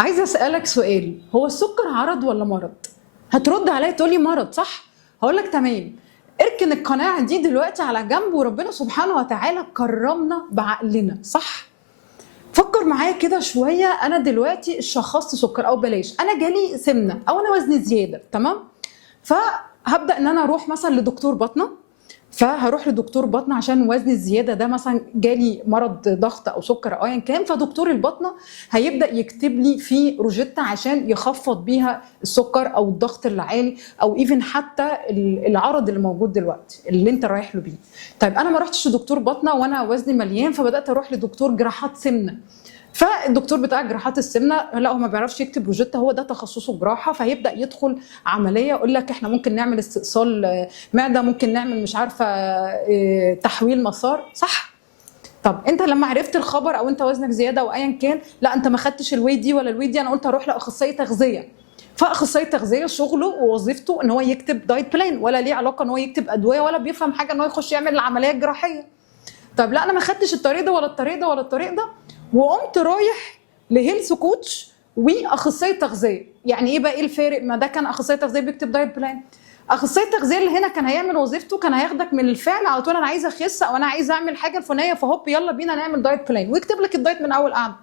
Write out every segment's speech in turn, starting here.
عايزه اسالك سؤال، هو السكر عرض ولا مرض؟ هترد عليا تقولي مرض، صح؟ هقول لك تمام. اركن القناعه دي دلوقتي على جنب، وربنا سبحانه وتعالى كرمنا بعقلنا، صح؟ فكر معايا كده شويه. انا دلوقتي شخصت سكر، او بلاش، انا جالي سمنه او انا وزني زياده، تمام؟ فهبدا ان انا اروح مثلا لدكتور باطنه. فهروح لدكتور بطن عشان وزني الزياده ده، مثلا جالي مرض ضغط او سكر او ايا كان، فدكتور البطنه هيبدا يكتب لي في روجيتا عشان يخفض بيها السكر او الضغط اللي عالي، او ايفن حتى العرض اللي موجود دلوقتي اللي انت رايح له بيه. طيب انا ما رحتش لدكتور بطنه وانا وزني مليان، فبدات اروح لدكتور جراحات سمنه. فالدكتور بتاع جراحات السمنه لا، هو ما بيعرفش يكتب روجيتا، هو ده تخصصه جراحه، فهيبدا يدخل عمليه، يقول لك احنا ممكن نعمل استئصال معده، ممكن نعمل مش عارفه تحويل مسار، صح؟ طب انت لما عرفت الخبر، او انت وزنك زياده او ايا كان، لا انت ما خدتش الوي دي ولا الوي دي، انا قلت اروح لاخصائي تغذيه. فاخصائي التغذيه شغله ووظيفته ان هو يكتب دايت بلان، ولا ليه علاقه ان هو يكتب ادويه، ولا بيفهم حاجه ان هو يخش يعمل العمليه الجراحيه. طب لا انا ما خدتش الطريق ده ولا الطريق ده ولا الطريق ده، وقمت رايح لهيلث كوتش واخصائي تغذيه. يعني ايه بقى، ايه الفارق؟ ما ده كان اخصائي تغذيه بيكتب دايت بلان، اخصائي التغذيه اللي هنا كان هيعمل وظيفته، كان هياخدك من الفعل على طول، انا عايزه اخس او انا عايزه اعمل حاجه الفلانيه، فهوب يلا بينا نعمل دايت بلان، ويكتب لك الدايت من اول قعده.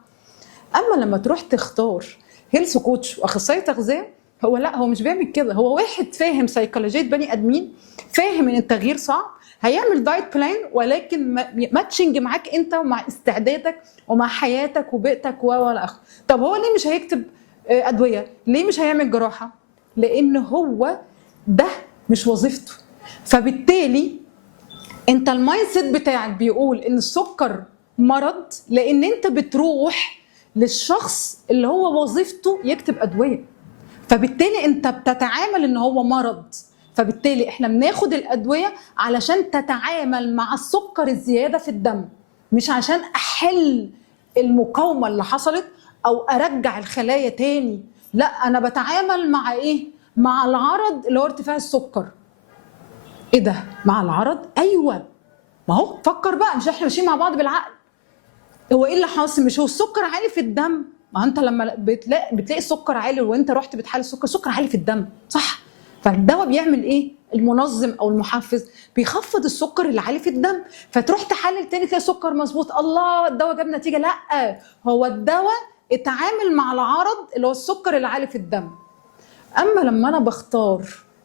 اما لما تروح تختار هيلث كوتش واخصائي تغذيه، هو لا، هو مش بيعمل كده، هو واحد فاهم سيكولوجيه بني ادمين، فاهم ان التغيير صعب، هيعمل دايت بلان ولكن ماتشنج معاك انت ومع استعدادك ومع حياتك وبيئتك ولا اخره. طب هو ليه مش هيكتب ادويه؟ ليه مش هيعمل جراحه؟ لان هو ده مش وظيفته. فبالتالي انت المايند سيت بتاعك بيقول ان السكر مرض، لان انت بتروح للشخص اللي هو وظيفته يكتب ادويه، فبالتالي انت بتتعامل ان هو مرض. فبالتالي احنا بناخد الادويه علشان تتعامل مع السكر الزياده في الدم، مش عشان احل المقاومه اللي حصلت او ارجع الخلايا تاني. لا، انا بتعامل مع ايه؟ مع العرض اللي هو ارتفاع السكر. ايه ده؟ مع العرض؟ ايوه. ما هو فكر بقى، مش احنا ماشيين مع بعض بالعقل؟ هو ايه اللي حاصل؟ مش هو السكر عالي في الدم؟ ما انت لما بتلاقي السكر عالي وانت رحت بتحلل السكر عالي في الدم، صح؟ فالدواء بيعمل ايه؟ المنظم او المحفز بيخفض السكر اللي عالي في الدم، فتروح تحلل تاني تلاقي السكر مظبوط، الله الدواء جاب نتيجه. لا، هو الدواء اتعامل مع العرض اللي هو السكر اللي عالي في الدم. اما لما انا بختار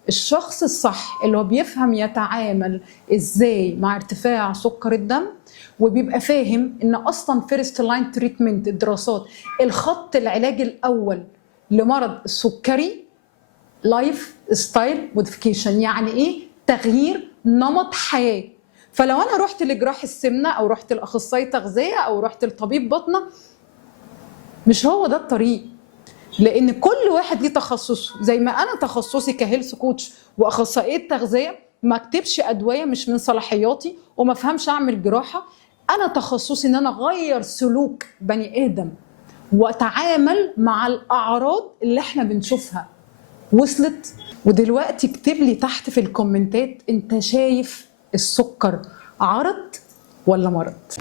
الشخص الصح اللي هو بيفهم يتعامل ازاي مع ارتفاع سكر الدم، وبيبقى فاهم ان اصلا فيرست لاين تريتمنت، الدراسات، الخط العلاج الاول لمرض السكري لايف ستايل موديفيكيشن. يعني ايه؟ تغيير نمط حياه. فلو انا رحت لجراح السمنه او رحت لاخصائي تغذيه او رحت لطبيب باطنه، مش هو ده الطريق، لان كل واحد ليه تخصصه. زي ما انا تخصصي كهيلث كوتش واخصائيه تغذيه ما اكتبش ادويه مش من صلاحياتي وما افهمش اعمل جراحه، انا تخصصي ان انا اغير سلوك بني ادم واتعامل مع الاعراض اللي احنا بنشوفها. وصلت؟ ودلوقتي اكتب لي تحت في الكومنتات، انت شايف السكر عرض ولا مرض؟